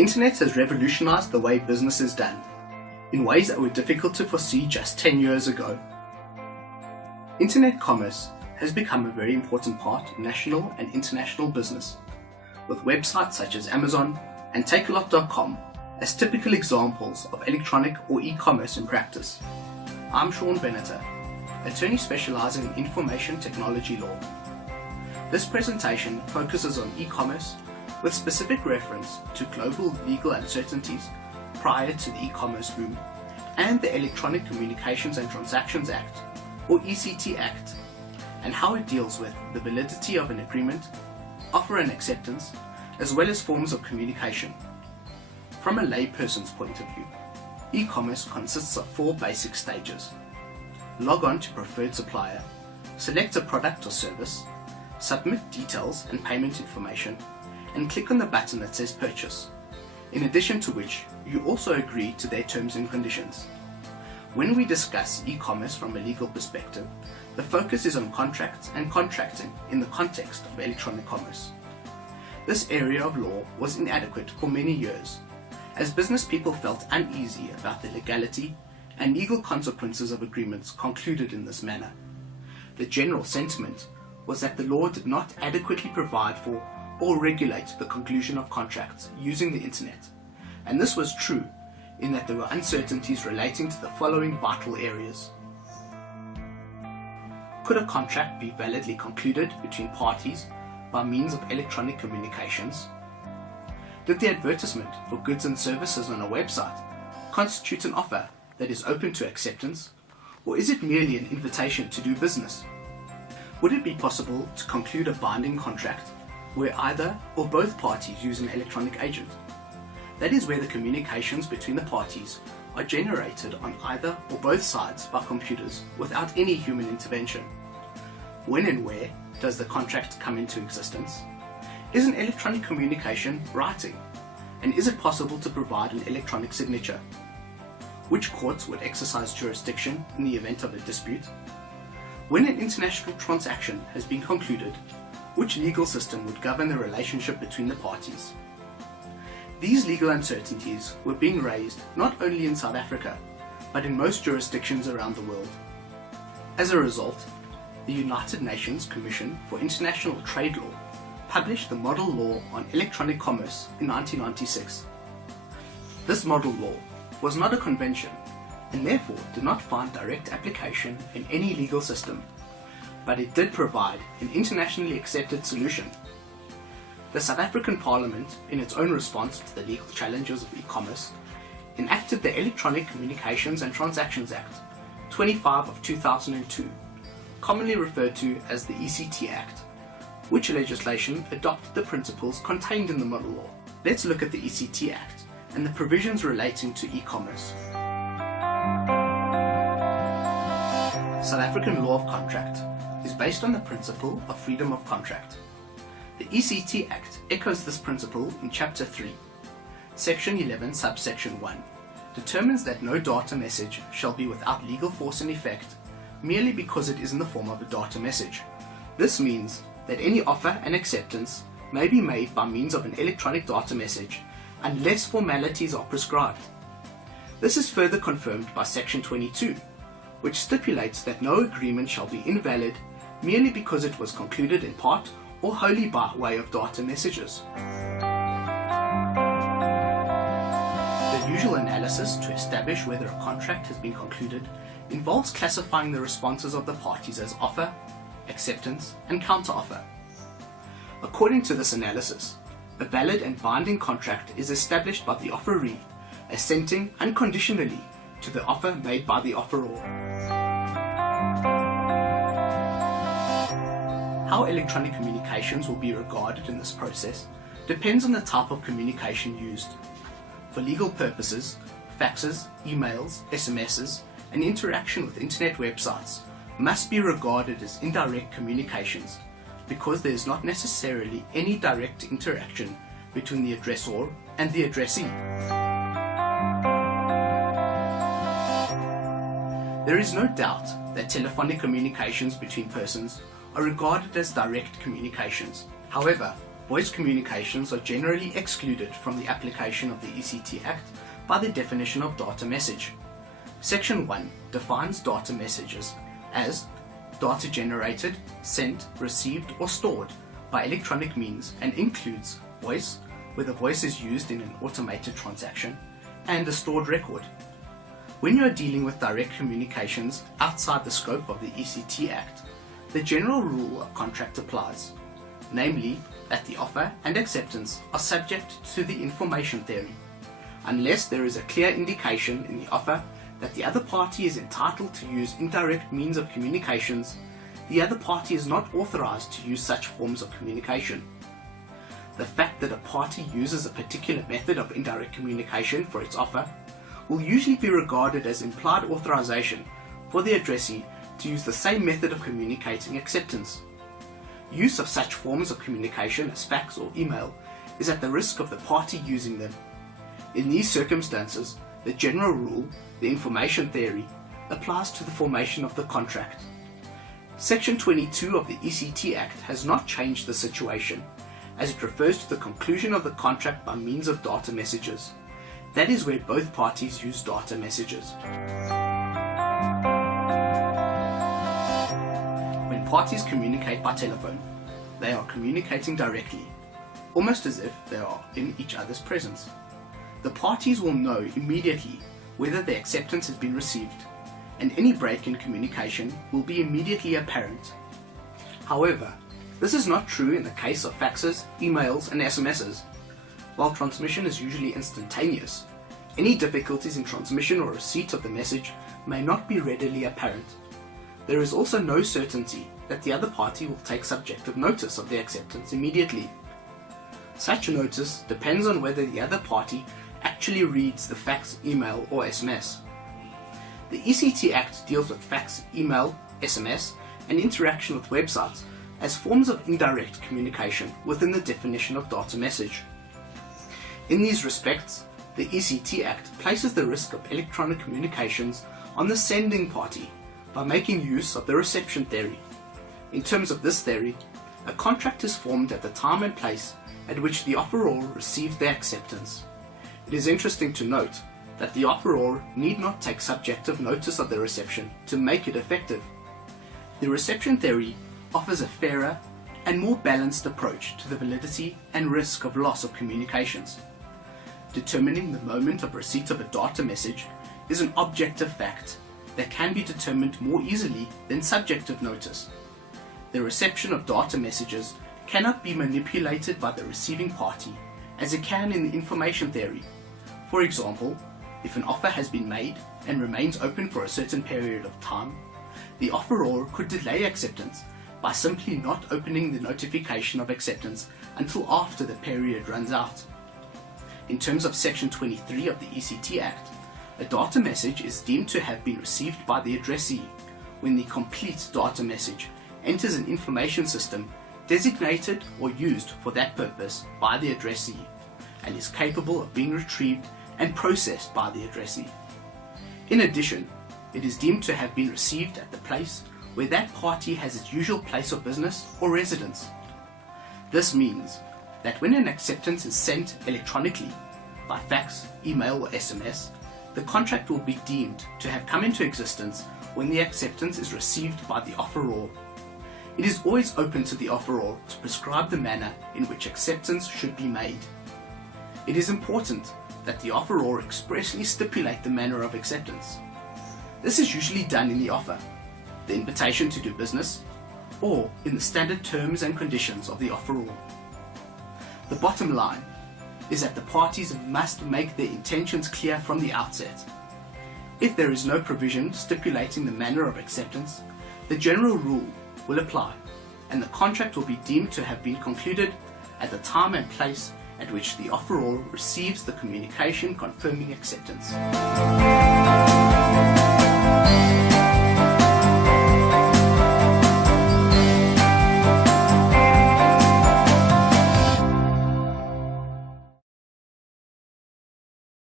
The internet has revolutionized the way business is done, in ways that were difficult to foresee just 10 years ago. Internet commerce has become a very important part of national and international business, with websites such as Amazon and Takealot.com as typical examples of electronic or e-commerce in practice. I'm Sean Benetter, attorney specializing in information technology law. This presentation focuses on e-commerce with specific reference to global legal uncertainties prior to the e-commerce boom and the Electronic Communications and Transactions Act, or ECT Act, and how it deals with the validity of an agreement, offer and acceptance, as well as forms of communication. From a layperson's point of view, e-commerce consists of 4 basic stages. Log on to preferred supplier, select a product or service, submit details and payment information, and click on the button that says purchase, in addition to which you also agree to their terms and conditions. When we discuss e-commerce from a legal perspective, the focus is on contracts and contracting in the context of electronic commerce. This area of law was inadequate for many years, as business people felt uneasy about the legality and legal consequences of agreements concluded in this manner. The general sentiment was that the law did not adequately provide for or regulate the conclusion of contracts using the internet, and this was true in that there were uncertainties relating to the following vital areas. Could a contract be validly concluded between parties by means of electronic communications? Did the advertisement for goods and services on a website constitute an offer that is open to acceptance, or is it merely an invitation to do business? Would it be possible to conclude a binding contract where either or both parties use an electronic agent? That is where the communications between the parties are generated on either or both sides by computers without any human intervention. When and where does the contract come into existence? Is an electronic communication writing? And is it possible to provide an electronic signature? Which courts would exercise jurisdiction in the event of a dispute? When an international transaction has been concluded, which legal system would govern the relationship between the parties? These legal uncertainties were being raised not only in South Africa, but in most jurisdictions around the world. As a result, the United Nations Commission for International Trade Law published the Model Law on Electronic Commerce in 1996. This model law was not a convention and therefore did not find direct application in any legal system, but it did provide an internationally accepted solution. The South African Parliament, in its own response to the legal challenges of e-commerce, enacted the Electronic Communications and Transactions Act 25 of 2002, commonly referred to as the ECT Act, which legislation adopted the principles contained in the model law. Let's look at the ECT Act and the provisions relating to e-commerce. South African law of contract is based on the principle of freedom of contract. The ECT Act echoes this principle in Chapter 3. Section 11, subsection 1 determines that no data message shall be without legal force and effect merely because it is in the form of a data message. This means that any offer and acceptance may be made by means of an electronic data message unless formalities are prescribed. This is further confirmed by Section 22, which stipulates that no agreement shall be invalid merely because it was concluded in part or wholly by way of data messages. The usual analysis to establish whether a contract has been concluded involves classifying the responses of the parties as offer, acceptance, and counteroffer. According to this analysis, a valid and binding contract is established by the offeree assenting unconditionally to the offer made by the offeror. How electronic communications will be regarded in this process depends on the type of communication used. For legal purposes, faxes, emails, SMSs, and interaction with internet websites must be regarded as indirect communications because there is not necessarily any direct interaction between the addressor and the addressee. There is no doubt that telephonic communications between persons are regarded as direct communications. However, voice communications are generally excluded from the application of the ECT Act by the definition of data message. Section 1 defines data messages as data generated, sent, received or stored by electronic means and includes voice, where the voice is used in an automated transaction, and a stored record. When you are dealing with direct communications outside the scope of the ECT Act, the general rule of contract applies, namely that the offer and acceptance are subject to the information theory, unless there is a clear indication in the offer that the other party is entitled to use indirect means of communications. The other party is not authorized to use such forms of communication. The fact that a party uses a particular method of indirect communication for its offer will usually be regarded as implied authorization for the addressee to use the same method of communicating acceptance. Use of such forms of communication as fax or email is at the risk of the party using them. In these circumstances, the general rule, the information theory, applies to the formation of the contract. Section 22 of the ECT Act has not changed the situation, as it refers to the conclusion of the contract by means of data messages. That is where both parties use data messages. When parties communicate by telephone, they are communicating directly, almost as if they are in each other's presence. The parties will know immediately whether the acceptance has been received, and any break in communication will be immediately apparent. However, this is not true in the case of faxes, emails, and SMSs. While transmission is usually instantaneous, any difficulties in transmission or receipt of the message may not be readily apparent. There is also no certainty that the other party will take subjective notice of the acceptance immediately. Such a notice depends on whether the other party actually reads the fax, email, or SMS. The ECT Act deals with fax, email, SMS, and interaction with websites as forms of indirect communication within the definition of data message. In these respects, the ECT Act places the risk of electronic communications on the sending party by making use of the reception theory. In terms of this theory, a contract is formed at the time and place at which the offeror receives the acceptance. It is interesting to note that the offeror need not take subjective notice of the reception to make it effective. The reception theory offers a fairer and more balanced approach to the validity and risk of loss of communications. Determining the moment of receipt of a data message is an objective fact that can be determined more easily than subjective notice. The reception of data messages cannot be manipulated by the receiving party as it can in the information theory. For example, if an offer has been made and remains open for a certain period of time, the offeror could delay acceptance by simply not opening the notification of acceptance until after the period runs out. In terms of Section 23 of the ECT Act, a data message is deemed to have been received by the addressee when the complete data message enters an information system designated or used for that purpose by the addressee and is capable of being retrieved and processed by the addressee. In addition, it is deemed to have been received at the place where that party has its usual place of business or residence. This means that when an acceptance is sent electronically by fax, email, or SMS, the contract will be deemed to have come into existence when the acceptance is received by the offeror. It is always open to the offeror to prescribe the manner in which acceptance should be made. It is important that the offeror expressly stipulate the manner of acceptance. This is usually done in the offer, the invitation to do business, or in the standard terms and conditions of the offeror. The bottom line is that the parties must make their intentions clear from the outset. If there is no provision stipulating the manner of acceptance, the general rule will apply, and the contract will be deemed to have been concluded at the time and place at which the offeror receives the communication confirming acceptance.